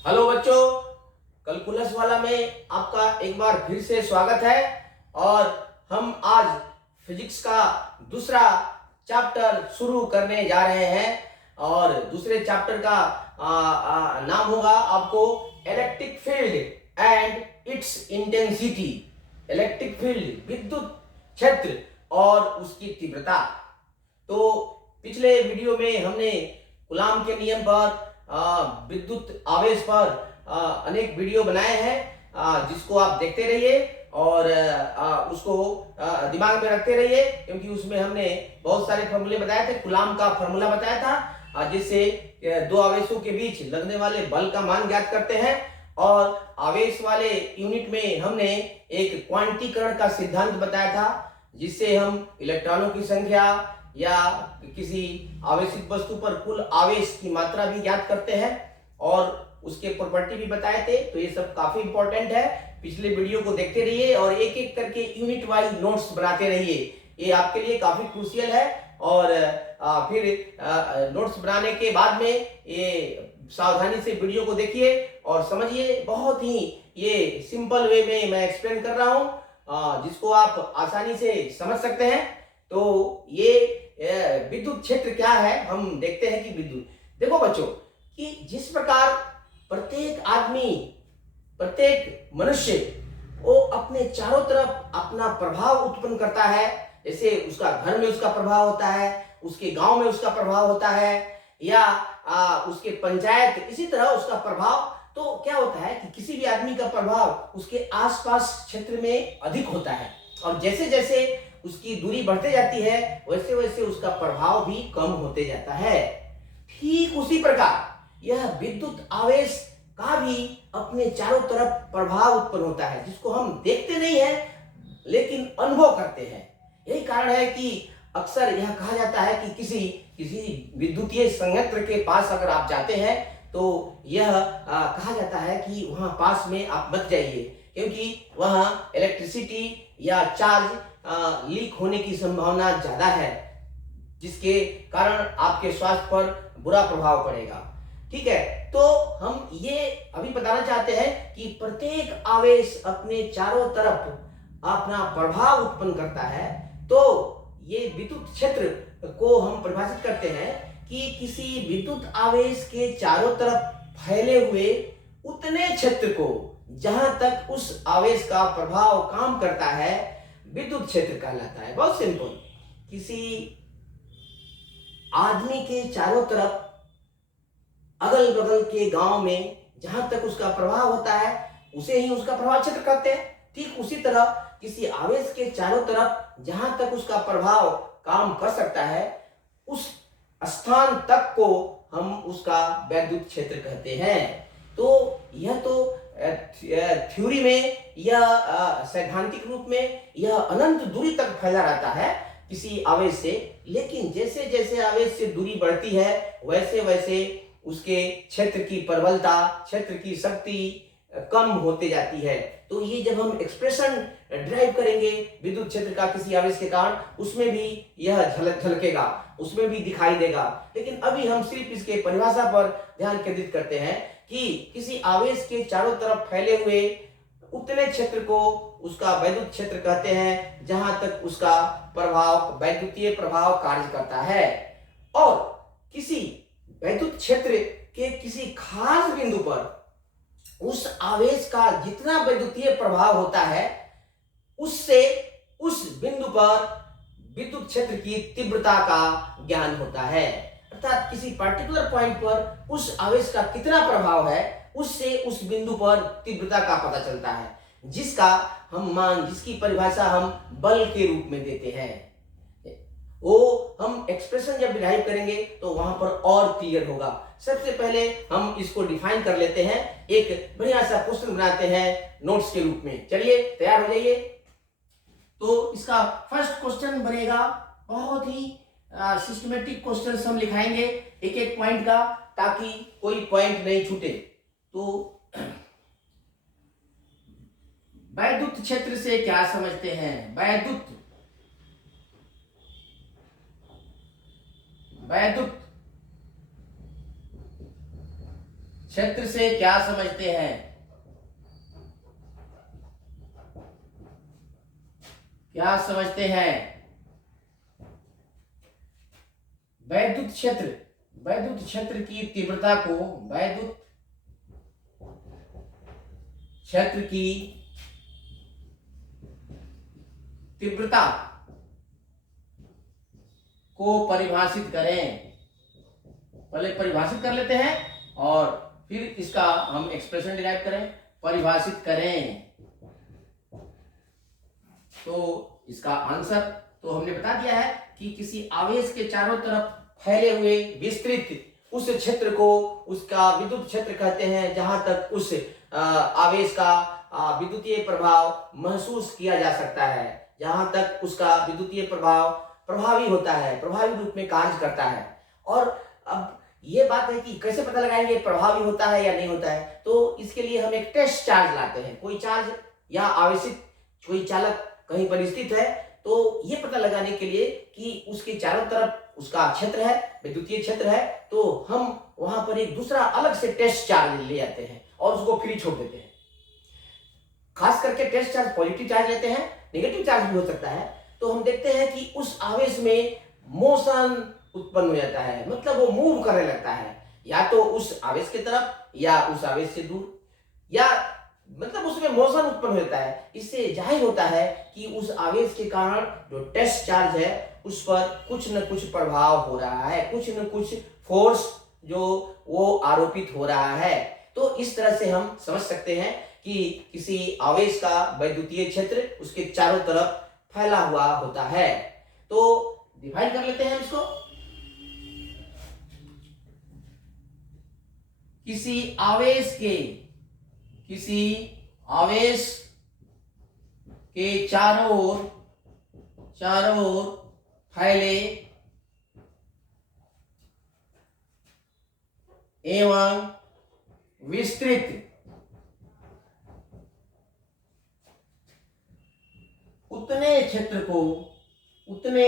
Hello बच्चों, calculus वाला में आपका एक बार फिर से स्वागत है। और हम आज फिजिक्स का दूसरा चैप्टर शुरू करने जा रहे हैं। और दूसरे चैप्टर का नाम होगा आपको electric field and it's intensity. Electric field, विद्युत क्षेत्र और उसकी तीव्रता। तो पिछले वीडियो में हमने कूलाम के नियम पर, विद्युत आवेश पर अनेक वीडियो बनाए हैं, जिसको आप देखते रहिए और उसको दिमाग में रखते रहिए, क्योंकि उसमें हमने बहुत सारे फॉर्मूले बताए थे। कूलाम का फॉर्मूला बताया था, जिससे दो आवेशों के बीच लगने वाले बल का मान ज्ञात करते हैं। और आवेश वाले यूनिट में हमने एक क्वांटीकरण का सिद्धांत बताया था, जिससे हम इलेक्ट्रॉनों की संख्या या किसी आवेशित वस्तु पर कुल आवेश की मात्रा भी ज्ञात करते हैं और उसके प्रॉपर्टी भी बताए थे। तो ये सब काफी इंपॉर्टेंट है। पिछले वीडियो को देखते रहिए और एक एक करके यूनिट वाइज नोट्स बनाते रहिए, ये आपके लिए काफी क्रूशियल है। और फिर नोट्स बनाने के बाद में ये सावधानी से वीडियो को देखिए और समझिए। बहुत ही ये सिंपल वे में मैं एक्सप्लेन कर रहा हूँ, जिसको आप आसानी से समझ सकते हैं। तो ये विद्युत क्षेत्र क्या है, हम देखते हैं कि विद्युत, देखो बच्चों, कि जिस प्रकार प्रत्येक आदमी, प्रत्येक मनुष्य वो अपने चारों तरफ अपना प्रभाव उत्पन्न करता है। जैसे उसका घर में उसका प्रभाव होता है, उसके गांव में उसका प्रभाव होता है, या उसके पंचायत, इसी तरह उसका प्रभाव। तो क्या होता है कि किसी भी आदमी का प्रभाव उसके आसपास क्षेत्र में अधिक होता है, और जैसे जैसे उसकी दूरी बढ़ते जाती है वैसे वैसे उसका प्रभाव भी कम होते जाता है। ठीक उसी प्रकार यह विद्युत आवेश का भी अपने चारों तरफ प्रभाव उत्पन्न होता है, जिसको हम देखते नहीं है लेकिन अनुभव करते हैं। यही कारण है कि अक्सर यह कहा जाता है कि किसी किसी विद्युतीय संयंत्र के पास अगर आप जाते हैं तो यह कहा जाता है कि वहां पास में आप मत जाइए, क्योंकि वहां इलेक्ट्रिसिटी या चार्ज लीक होने की संभावना ज्यादा है, जिसके कारण आपके स्वास्थ्य पर बुरा प्रभाव पड़ेगा। ठीक है, तो हम ये अभी बताना चाहते हैं कि प्रत्येक आवेश अपने चारों तरफ अपना प्रभाव उत्पन्न करता है। तो ये विद्युत क्षेत्र को हम परिभाषित करते हैं कि किसी विद्युत आवेश के चारों तरफ फैले हुए उतने क्षेत्र को जहां तक उस आवेश का प्रभाव काम करता है, विद्युत क्षेत्र कहलाता है। बहुत सिंपल, किसी आदमी के चारों तरफ अगल बगल के गांव में जहां तक उसका प्रभाव होता है उसे ही उसका प्रभाव क्षेत्र कहते हैं। ठीक उसी तरह किसी आवेश के चारों तरफ जहां तक उसका प्रभाव काम कर सकता है, उस स्थान तक को हम उसका वैद्युत क्षेत्र कहते हैं। तो यह तो थ्योरी में या सैद्धांतिक रूप में यह अनंत दूरी तक फैला रहता है किसी आवेश से, लेकिन जैसे जैसे आवेश से दूरी बढ़ती है वैसे वैसे उसके क्षेत्र की प्रबलता, क्षेत्र की शक्ति कम होते जाती है। तो ये जब हम एक्सप्रेशन ड्राइव करेंगे विद्युत क्षेत्र का किसी आवेश के कारण, उसमें भी यह झलकेगा, उसमें भी दिखाई देगा। लेकिन अभी हम सिर्फ इसके परिभाषा पर ध्यान केंद्रित करते हैं कि किसी आवेश के चारों तरफ फैले हुए उतने क्षेत्र को उसका वैद्युत क्षेत्र कहते हैं जहां तक उसका प्रभाव, वैद्युतीय प्रभाव कार्य करता है। और किसी वैद्युत क्षेत्र के किसी खास बिंदु पर उस आवेश का जितना वैद्युतीय प्रभाव होता है, उससे उस बिंदु पर विद्युत क्षेत्र की तीव्रता का ज्ञान होता है। अर्थात किसी पर्टिकुलर पॉइंट पर उस आवेश का कितना प्रभाव है, उससे उस बिंदु पर तीव्रता का पता चलता है, जिसका हम मान, जिसकी परिभाषा हम बल के रूप में देते हैं। वो हम एक्सप्रेशन जब डिराइव करेंगे तो वहां पर और क्लियर होगा। सबसे पहले हम इसको डिफाइन कर लेते हैं, एक बढ़िया सा क्वेश्चन बनाते हैं नोट्स के रूप में। चलिए तैयार हो जाइए। तो इसका फर्स्ट क्वेश्चन बनेगा, बहुत ही सिस्टमेटिक क्वेश्चन हम लिखाएंगे एक एक पॉइंट का, ताकि कोई पॉइंट नहीं छूटे। तो वैद्युत क्षेत्र से क्या समझते हैं? वैद्युत क्षेत्र से क्या समझते हैं? क्या समझते हैं? वैद्युत क्षेत्र, वैद्युत क्षेत्र की तीव्रता को, वैद्युत क्षेत्र की तीव्रता को परिभाषित करें। पहले परिभाषित कर लेते हैं और फिर इसका हम एक्सप्रेशन डिराइव करें। परिभाषित करें तो इसका आंसर तो हमने बता दिया है कि किसी आवेश के चारों तरफ फैले हुए विस्तृत उस क्षेत्र को उसका विद्युत क्षेत्र कहते हैं, जहां तक उस आवेश का विद्युतीय प्रभाव महसूस किया जा सकता है, जहां तक उसका विद्युतीय प्रभाव प्रभावी होता है, प्रभावी रूप में कार्य करता है। और अब ये बात है कि कैसे पता लगाएंगे प्रभावी होता है या नहीं होता है, तो इसके लिए हम एक टेस्ट चार्ज लाते हैं। कोई चार्ज या आवेशित कोई चालक कहीं पर स्थित है, तो ये पता लगाने के लिए कि उसके चारों तरफ उसका क्षेत्र है, विद्युतीय क्षेत्र है, तो हम वहां पर एक दूसरा अलग से टेस्ट चार्ज ले आते हैं और उसको फ्री छोड़ देते हैं। खास करके टेस्ट चार्ज पॉजिटिव चार्ज लेते हैं, नेगेटिव चार्ज भी हो सकता है। तो हम देखते हैं कि उस आवेश में मोशन उत्पन्न हो जाता है, मतलब वो मूव करने लगता है, या तो उस आवेश की तरफ या उस आवेश से दूर, या मतलब उसमें मोशन उत्पन्न होता है। इससे जाहिर होता है कि उस आवेश के कारण जो टेस्ट चार्ज है उस पर कुछ न कुछ प्रभाव हो रहा है, कुछ न कुछ फोर्स जो वो आरोपित हो रहा है। तो इस तरह से हम समझ सकते हैं कि किसी आवेश का वैद्युतीय क्षेत्र उसके चारों तरफ फैला हुआ होता है। तो डिवाइड कर लेते हैं इसको। किसी आवेश के चारों ओर फैले एवं विस्तृत उतने क्षेत्र को, उतने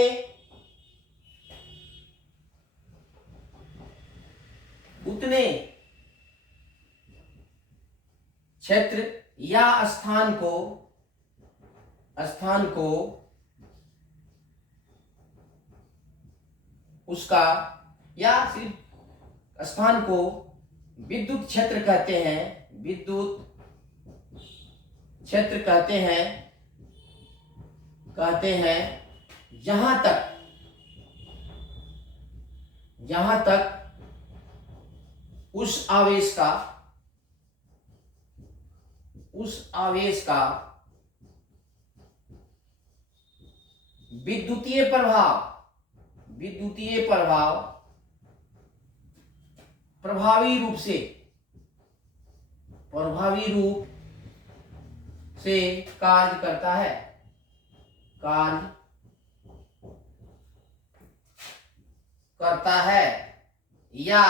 क्षेत्र या स्थान को उसका, या सिर्फ स्थान को विद्युत क्षेत्र कहते हैं, विद्युत क्षेत्र कहते हैं जहां तक उस आवेश का विद्युतीय प्रभाव प्रभावी रूप से कार्य करता है या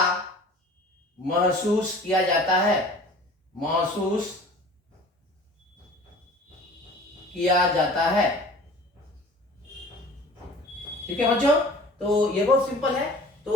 महसूस किया जाता है। ठीक है बच्चों, तो ये बहुत सिंपल है। तो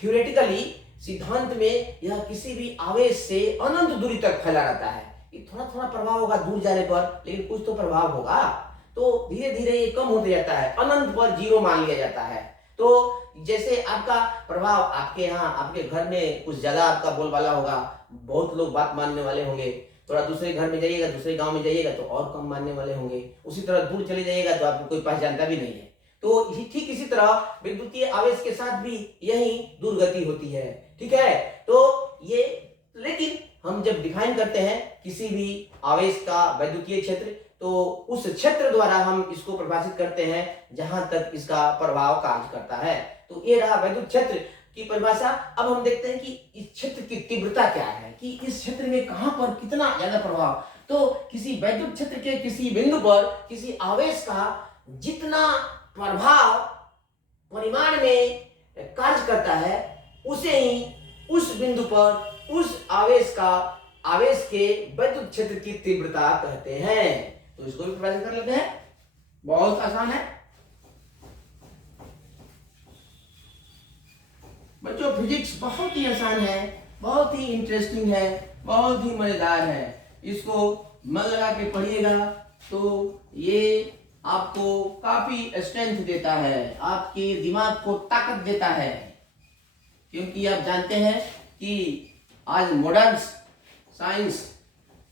थ्योरेटिकली सिद्धांत में यह किसी भी आवेश से अनंत दूरी तक फैला रहता है। ये थोड़ा थोड़ा प्रभाव होगा दूर जाने पर, लेकिन कुछ तो प्रभाव होगा। तो धीरे धीरे ये कम होते जाता है, अनंत पर जीरो मान लिया जाता है। तो जैसे आपका प्रभाव आपके यहाँ, आपके घर में कुछ ज्यादा आपका बोलबाला होगा, बहुत लोग बात मानने वाले होंगे। थोड़ा दूसरे घर में जाइएगा, दूसरे गांव में जाइएगा तो और कम मानने वाले होंगे। उसी तरह दूर चले जाइएगा तो आपको कोई पहचानता भी नहीं है। तो ठीक इसी तरह विद्युतीय आवेश के साथ भी यही दुर्गति होती है। ठीक है, तो ये, लेकिन हम जब डिफाइन करते हैं किसी भी आवेश का वैद्युतीय क्षेत्र, तो उस क्षेत्र द्वारा हम इसको परिभाषित करते हैं जहां तक इसका प्रभाव कार्य करता है। तो ये रहा वैद्युत क्षेत्र की परिभाषा। अब हम देखते हैं कि इस क्षेत्र की तीव्रता क्या है, कि इस क्षेत्र में कहां पर कितना ज्यादा प्रभाव। तो किसी वैद्युत क्षेत्र के किसी बिंदु पर किसी आवेश का जितना प्रभाव परिमाण में कार्य करता है, उसे ही उस बिंदु पर उस आवेश के वैद्युत क्षेत्र की तीव्रता कहते हैं। तो इसको भी परिभाषित कर लेते हैं, बहुत आसान है बच्चों। फिजिक्स बहुत ही आसान है, बहुत ही इंटरेस्टिंग है, बहुत ही मजेदार है। इसको मन लगा के पढ़िएगा तो ये आपको काफी स्ट्रेंथ देता है, आपके दिमाग को ताकत देता है। क्योंकि आप जानते हैं कि आज मॉडर्न साइंस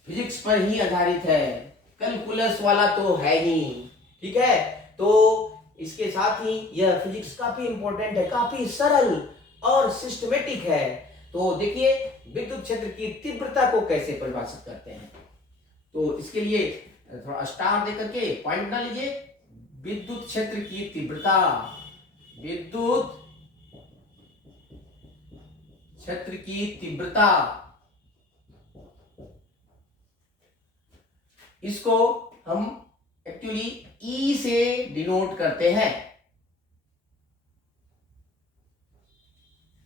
फिजिक्स पर ही आधारित है, कैलकुलस वाला तो है ही। ठीक है, तो इसके साथ ही यह फिजिक्स काफी इंपॉर्टेंट है, काफी सरल और सिस्टमेटिक है। तो देखिए विद्युत क्षेत्र की तीव्रता को कैसे परिभाषित करते हैं। तो इसके लिए थोड़ा स्टार दे करके पॉइंट बना लीजिए। विद्युत क्षेत्र की तीव्रता, विद्युत क्षेत्र की तीव्रता, इसको हम एक्चुअली ई से डिनोट करते हैं।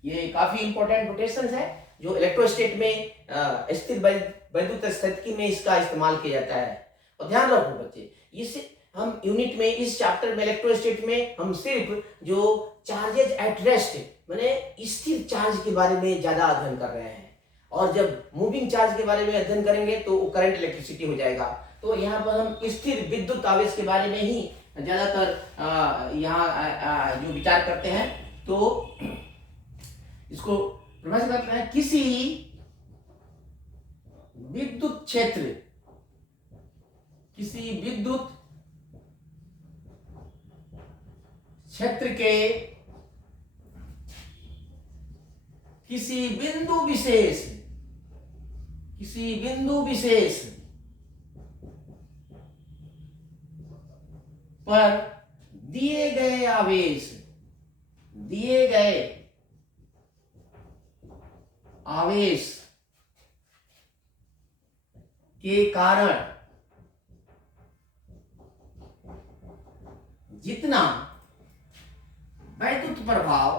ये काफी इंपॉर्टेंट नोटेशन है जो इलेक्ट्रोस्टेट में स्थिर वैद्युत स्थितिकी में इसका इस्तेमाल किया जाता है। और ध्यान रखो बच्चे, इस हम यूनिट में, इस चैप्टर में इलेक्ट्रोस्टेट में हम सिर्फ जो चार्जेज एट रेस्ट माने स्थिर चार्ज के बारे में ज्यादा अध्ययन कर रहे हैं। और जब मूविंग चार्ज के बारे में अध्ययन करेंगे तो करंट इलेक्ट्रिसिटी हो जाएगा। तो यहाँ पर हम स्थिर विद्युत आवेश के बारे में ही ज्यादातर यहाँ जो विचार करते हैं। तो इसको परिभाषित करते हैं, किसी विद्युत क्षेत्र, किसी विद्युत क्षेत्र के किसी बिंदु विशेष, किसी बिंदु विशेष पर दिए गए आवेश, दिए गए आवेश के कारण जितना वैद्युत प्रभाव,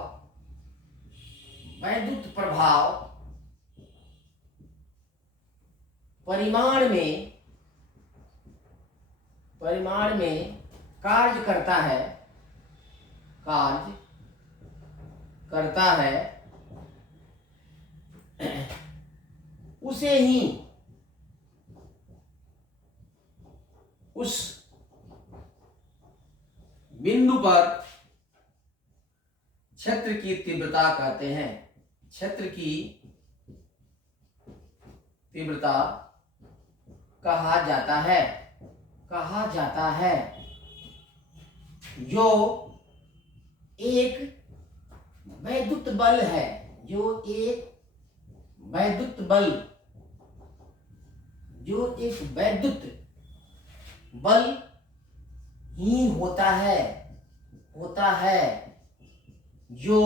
वैद्युत प्रभाव परिमाण में कार्य करता है, कार्य करता है, उसे ही उस बिंदु पर क्षेत्र की तीव्रता कहते हैं। क्षेत्र की तीव्रता कहा जाता है, कहा जाता है। जो एक वैद्युत बल है, जो एक वैद्युत बल, जो एक वैद्युत बल ही होता है, होता है। जो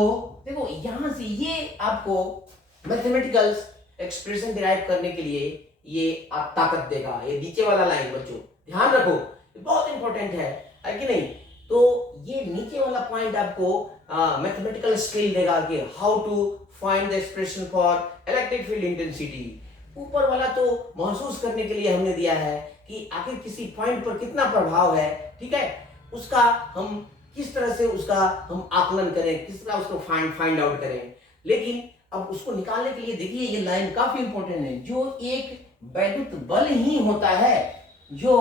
देखो यहां से ये आपको मैथमेटिकल एक्सप्रेशन डिराइव करने के लिए ये ताकत देगा। ये नीचे वाला लाइन बच्चों ध्यान रखो, ये बहुत इंपॉर्टेंट है कि नहीं। तो ये नीचे वाला पॉइंट आपको मैथमेटिकल स्किल देगा कि how to find the expression for electric field intensity. ऊपर वाला तो महसूस करने के लिए हमने दिया है कि आखिर किसी पॉइंट पर कितना प्रभाव है, ठीक है, उसका हम किस तरह से उसका हम आकलन करें, किस तरह उसको फाइंड आउट करें। लेकिन अब उसको निकालने के लिए देखिए ये लाइन काफी इंपॉर्टेंट है। जो एक वैद्युत बल ही होता है जो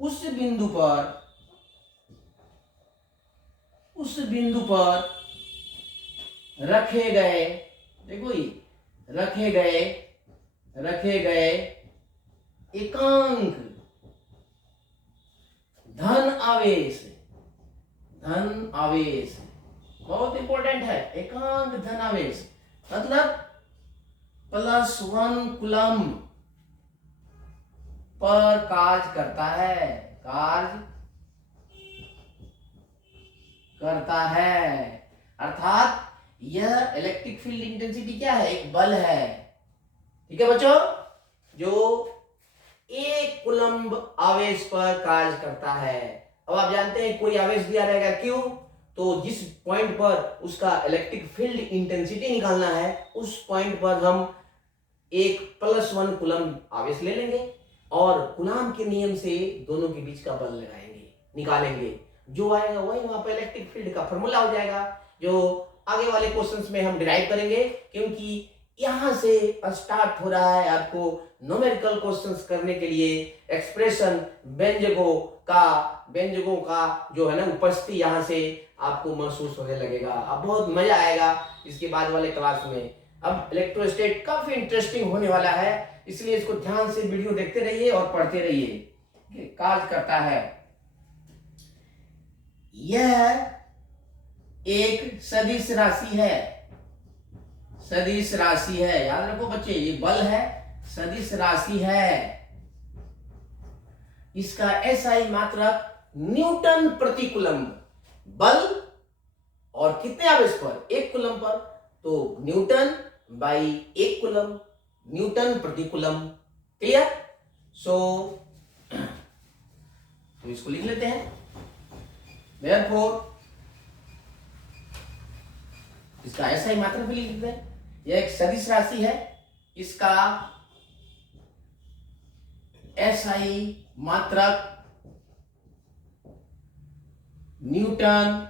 उस बिंदु पर, उस बिंदु पर रखे गए, देखो ये रखे गए एकांक धन आवेश, धन आवेश बहुत इंपॉर्टेंट है। एकांक धन आवेश मतलब +1 कूलम्ब पर कार्य करता है, कार्य करता है। अर्थात यह इलेक्ट्रिक फील्ड इंटेंसिटी क्या है, एक बल है। ठीक है बच्चों, जो 1 कूलम्ब आवेश पर कार्य करता है। अब आप जानते हैं कोई आवेश दिया रहेगा क्यों, तो जिस पॉइंट पर उसका इलेक्ट्रिक फील्ड इंटेंसिटी निकालना है उस पॉइंट पर हम एक +1 कूलम्ब आवेश ले लेंगे और कूलम्ब के नियम से दोनों के बीच का बल लगाएंगे, निकालेंगे। जो आएगा वही वहां पर इलेक्ट्रिक फील्ड का फॉर्मूला हो जाएगा, जो आगे वाले क्वेश्चंस में हम डिराइव करेंगे। क्योंकि यहां से स्टार्ट हो रहा है आपको न्यूमेरिकल क्वेश्चंस करने के लिए एक्सप्रेशन व्यंजकों का जो है ना उपस्थिति यहां से आपको महसूस होने लगेगा। अब बहुत मजा आएगा इसके बाद वाले क्लास में। अब इलेक्ट्रोस्टैट काफी इंटरेस्टिंग होने वाला है, इसलिए इसको ध्यान से वीडियो देखते रहिए और पढ़ते रहिए। कार्य करता है, यह एक सदिश राशि है, सदिश राशि है, याद रखो बच्चे, ये बल है, सदिश राशि है। इसका एसआई मात्रक न्यूटन प्रति कूलम्ब, बल और कितने आवेश पर, 1 कूलम्ब पर, तो न्यूटन बाई 1 कूलम्ब, न्यूटन प्रति कूलम्ब। क्लियर? तो इसको लिख लेते हैं। Therefore, इसका एसआई मात्रक भी लिख देते हैं। यह एक सदिश राशि है, इसका एसआई मात्रक न्यूटन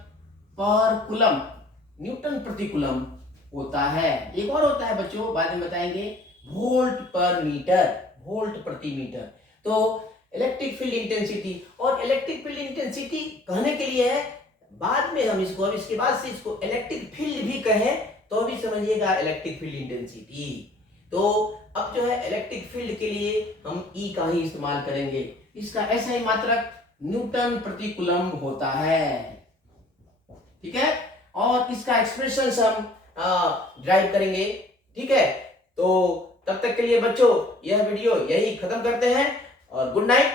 पर कूलम्ब, न्यूटन प्रति कूलम्ब होता है। एक और होता है बच्चों, बाद में बताएंगे, वोल्ट पर मीटर, वोल्ट प्रति मीटर। तो इलेक्ट्रिक फील्ड इंटेंसिटी, और इलेक्ट्रिक फील्ड इंटेंसिटी कहने के लिए है, बाद में हम इसको, अब इसके बाद से इसको इलेक्ट्रिक फील्ड भी कहें तो भी समझिएगा इलेक्ट्रिक फील्ड इंटेंसिटी। तो अब जो है इलेक्ट्रिक फील्ड के लिए हम ई का ही इस्तेमाल करेंगे। इसका एसआई मात्रक न्यूटन प्रति कूलम्ब होता है, ठीक है। और इसका एक्सप्रेशन हम ड्राइव करेंगे, ठीक है। तो तब तक के लिए बच्चों यह वीडियो यही खत्म करते हैं और गुड नाइट।